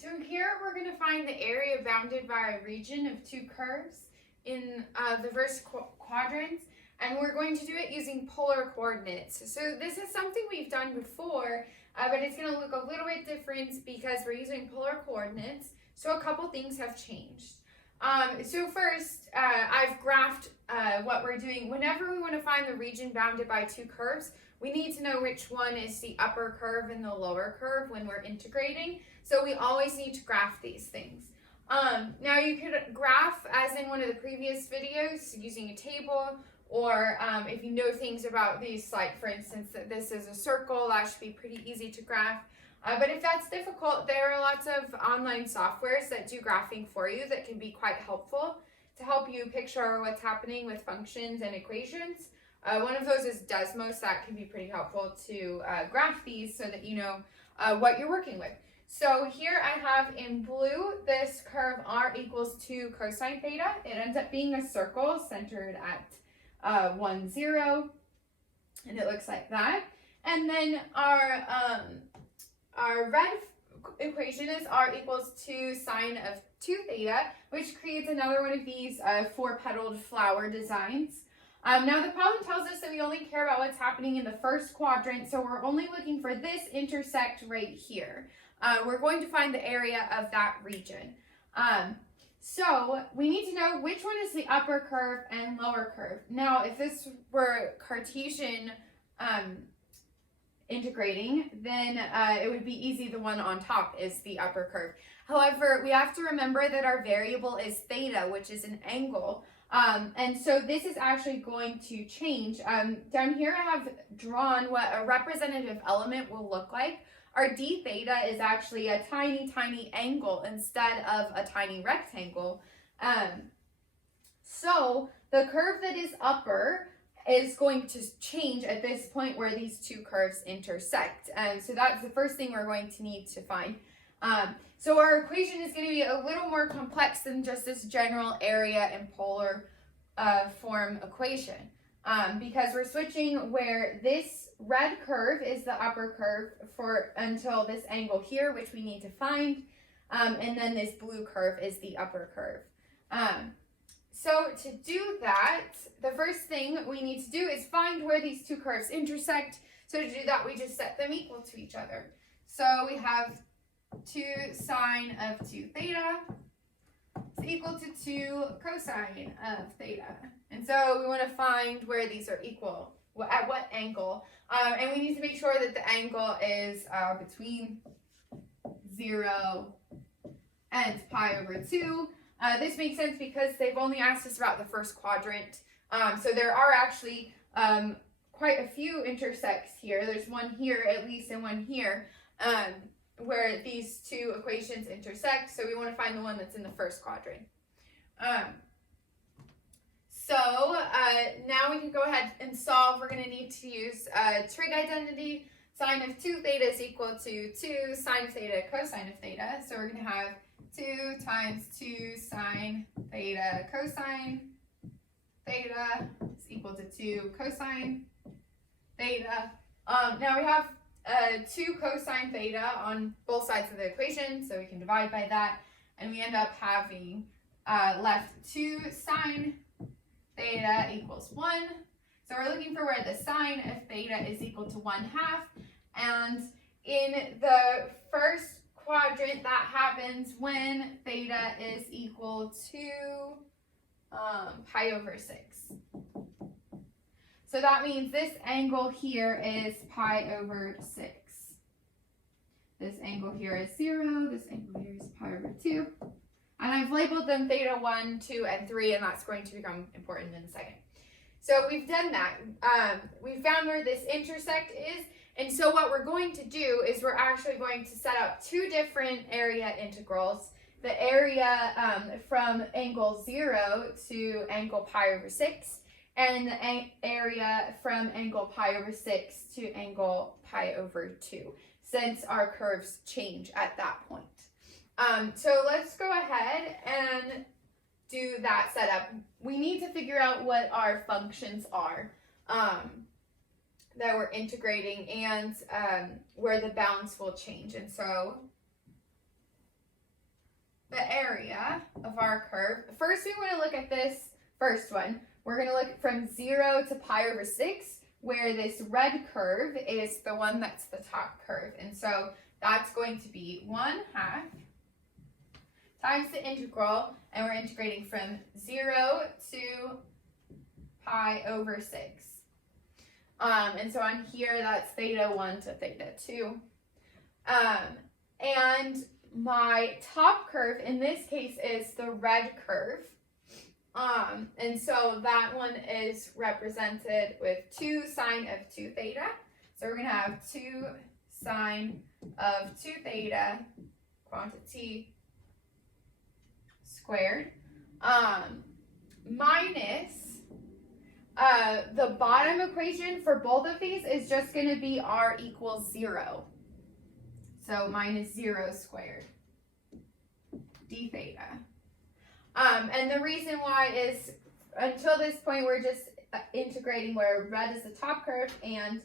So here we're going to find the area bounded by a region of two curves in the first quadrants, and we're going to do it using polar coordinates. So this is something we've done before, but it's going to look a little bit different because we're using polar coordinates. So a couple things have changed. So first, I've graphed what we're doing. Whenever we want to find the region bounded by two curves, we need to know which one is the upper curve and the lower curve when we're integrating. So we always need to graph these things. Now you could graph, as in one of the previous videos, using a table, or if you know things about these, like for instance, that this is a circle, that should be pretty easy to graph. But if that's difficult, there are lots of online softwares that do graphing for you that can be quite helpful to help you picture what's happening with functions and equations. One of those is Desmos. That can be pretty helpful to graph these so that you know what you're working with. So here I have in blue this curve r equals 2 cosine theta. It ends up being a circle centered at 1, 0, and it looks like that. And then our red equation is r equals 2 sine of 2 theta, which creates another one of these 4-petaled flower designs. Now the problem tells us that we only care about what's happening in the first quadrant, so we're only looking for this intersect right here. We're going to find the area of that region. So we need to know which one is the upper curve and lower curve. Now, if this were Cartesian integrating, then it would be easy. The one on top is the upper curve. However, we have to remember that our variable is theta, which is an angle. And so this is actually going to change. Down here I have drawn what a representative element will look like. Our d theta is actually a tiny, tiny angle instead of a tiny rectangle. So the curve that is upper is going to change at this point where these two curves intersect. So that's the first thing we're going to need to find. So our equation is going to be a little more complex than just this general area and polar form equation, because we're switching where this red curve is the upper curve for until this angle here, which we need to find, and then this blue curve is the upper curve. So to do that, the first thing we need to do is find where these two curves intersect. So to do that, we just set them equal to each other. So we have 2 sine of 2 theta is equal to 2 cosine of theta. And so we want to find where these are equal, at what angle. And we need to make sure that the angle is between 0 and pi over 2. This makes sense because they've only asked us about the first quadrant. So there are actually quite a few intersects here. There's one here at least and one here where these two equations intersect. So we want to find the one that's in the first quadrant. So now we can go ahead and solve. We're going to need to use trig identity. Sine of 2 theta is equal to 2 sine of theta cosine of theta. So we're going to have 2 times 2 sine theta cosine theta is equal to 2 cosine theta. Now we have 2 cosine theta on both sides of the equation, so we can divide by that, and we end up having left 2 sine theta equals 1. So we're looking for where the sine of theta is equal to 1/2, and in the first quadrant that happens when theta is equal to pi over 6. So that means this angle here is pi over 6. This angle here is 0. This angle here is pi over 2. And I've labeled them theta 1, 2, and 3, and that's going to become important in a second. So we've done that. We found where this intersect is. And so what we're going to do is we're actually going to set up 2 different area integrals. The area from angle 0 to angle pi over 6. And the area from angle pi over 6 to angle pi over 2, since our curves change at that point. So let's go ahead and do that setup. We need to figure out what our functions are that we're integrating and where the bounds will change. And so the area of our curve. First, we want to look at this first one. We're going to look from 0 to pi over 6, where this red curve is the one that's the top curve. And so that's going to be 1/2 times the integral, and we're integrating from 0 to pi over 6. And so on here, that's theta 1 to theta 2. And my top curve in this case is the red curve. And so that one is represented with 2 sine of 2 theta. So we're going to have 2 sine of 2 theta quantity squared minus the bottom equation for both of these is just going to be r equals 0. So minus 0 squared d theta. And the reason why is until this point we're just integrating where red is the top curve and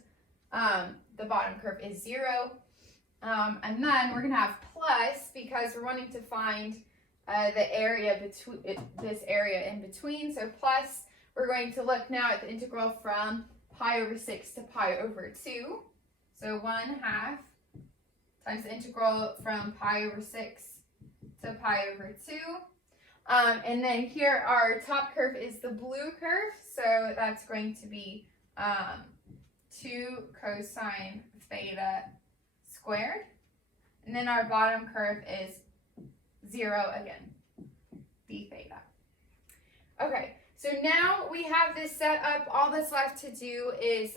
the bottom curve is 0. And then we're going to have plus because we're wanting to find the area between this area in between. So plus, we're going to look now at the integral from pi over 6 to pi over 2. So 1/2 times the integral from pi over 6 to pi over 2. And then here our top curve is the blue curve. So that's going to be 2 cosine theta squared. And then our bottom curve is 0 again, d theta. Okay, so now we have this set up. All that's left to do is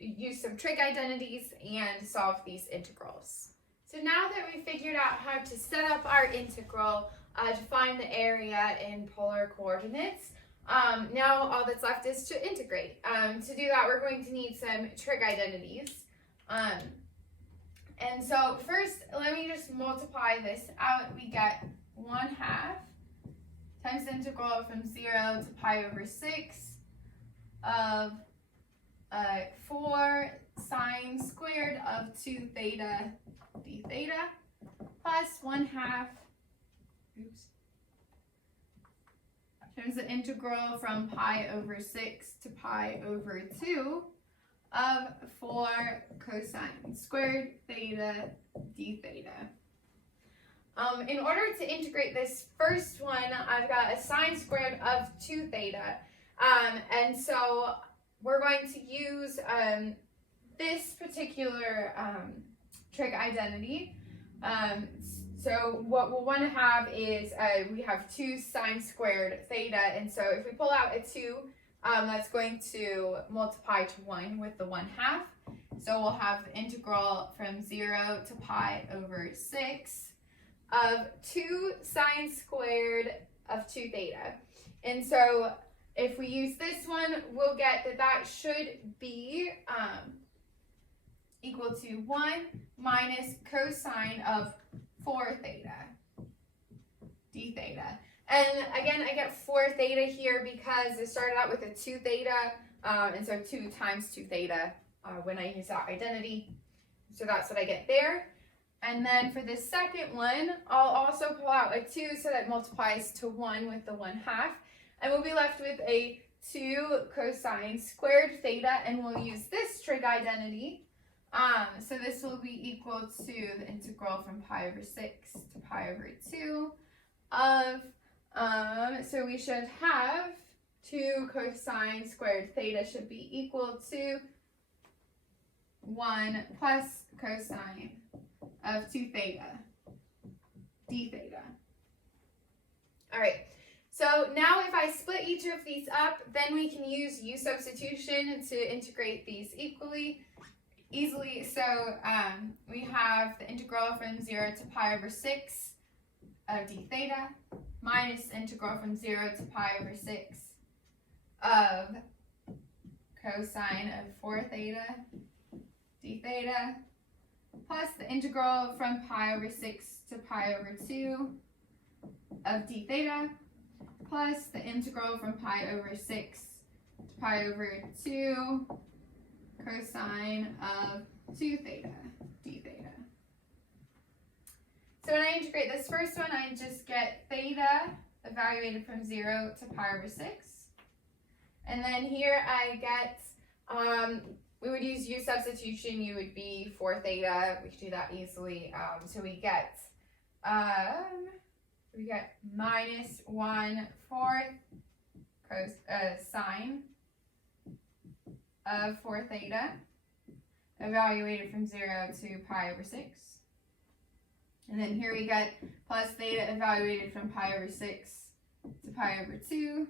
use some trig identities and solve these integrals. So now that we figured out how to set up our integral to find the area in polar coordinates, now all that's left is to integrate. To do that, we're going to need some trig identities. And so first, let me just multiply this out. We get 1/2 times the integral from 0 to pi over 6 of 4 sine squared of 2 theta d theta plus 1/2 times the integral from pi over 6 to pi over 2 of 4 cosine squared theta d theta. In order to integrate this first one, I've got a sine squared of 2 theta. And so we're going to use this particular trig identity. So what we'll want to have is we have 2 sine squared theta. And so if we pull out a 2, that's going to multiply to 1 with the 1/2. So we'll have the integral from 0 to pi over 6 of 2 sine squared of 2 theta. And so if we use this one, we'll get that should be equal to 1 minus cosine of 4 theta d theta. And again, I get 4 theta here because it started out with a 2 theta, and so 2 times 2 theta when I use that identity. So that's what I get there. And then for the second one, I'll also pull out a 2, so that multiplies to 1 with the 1/2. And we'll be left with a 2 cosine squared theta, and we'll use this trig identity. So this will be equal to the integral from pi over 6 to pi over 2 of, so we should have 2 cosine squared theta should be equal to 1 plus cosine of 2 theta d theta. All right. So now if I split each of these up, then we can use u substitution to integrate these easily. So we have the integral from 0 to pi over 6 of d theta minus the integral from 0 to pi over 6 of cosine of 4 theta d theta plus the integral from pi over 6 to pi over 2 of d theta plus the integral from pi over 6 to pi over 2 cosine of 2 theta d theta. So when I integrate this first one, I just get theta evaluated from 0 to pi over 6. And then here I get, we would use U substitution, U would be 4 theta. We could do that easily. So we get minus 1/4 sine of 4 theta evaluated from 0 to pi over 6. And then here we get plus theta evaluated from pi over 6 to pi over 2.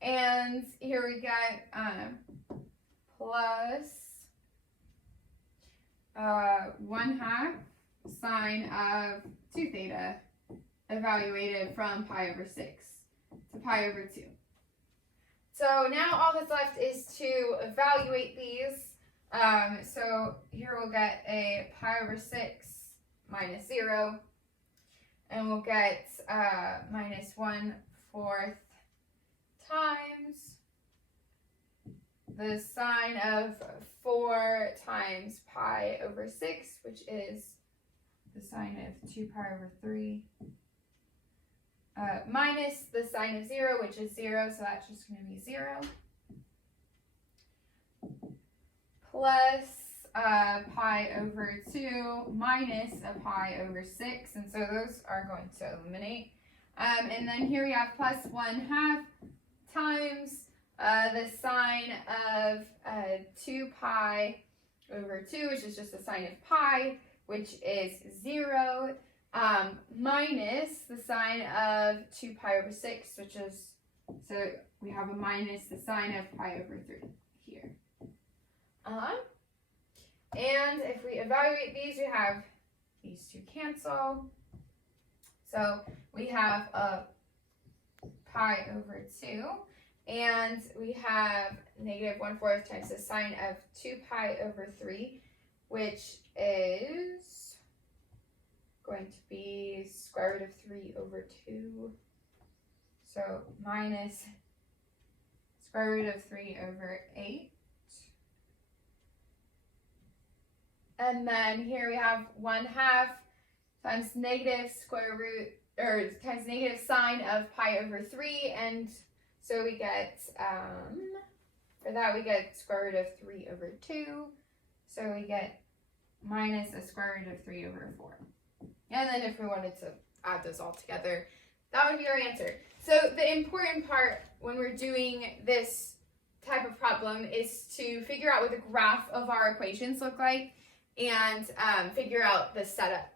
And here we get plus 1/2 sine of 2 theta evaluated from pi over 6 to pi over 2. So now all that's left is to evaluate these. So here we'll get a pi over 6 minus 0, and we'll get minus 1/4 times the sine of 4 times pi over 6, which is the sine of 2 pi over 3, minus the sine of 0, which is 0, so that's just going to be 0, plus pi over 2 minus a pi over 6, and so those are going to eliminate. And then here we have plus 1/2 times the sine of 2 pi over 2, which is just the sine of pi, which is 0, minus the sine of 2 pi over 6, which is, so we have a minus the sine of pi over 3 here. And if we evaluate these, we have these two cancel. So we have a pi over 2, and we have negative 1/4 times the sine of 2 pi over 3, which is going to be square root of 3 over 2. So minus square root of 3 over 8. And then here we have 1/2 times negative square root, or times negative sine of pi over 3. And so we get, for that we get square root of 3 over 2. So we get minus a square root of 3 over 4. And then if we wanted to add those all together, that would be our answer. So the important part when we're doing this type of problem is to figure out what the graph of our equations look like, and figure out the setup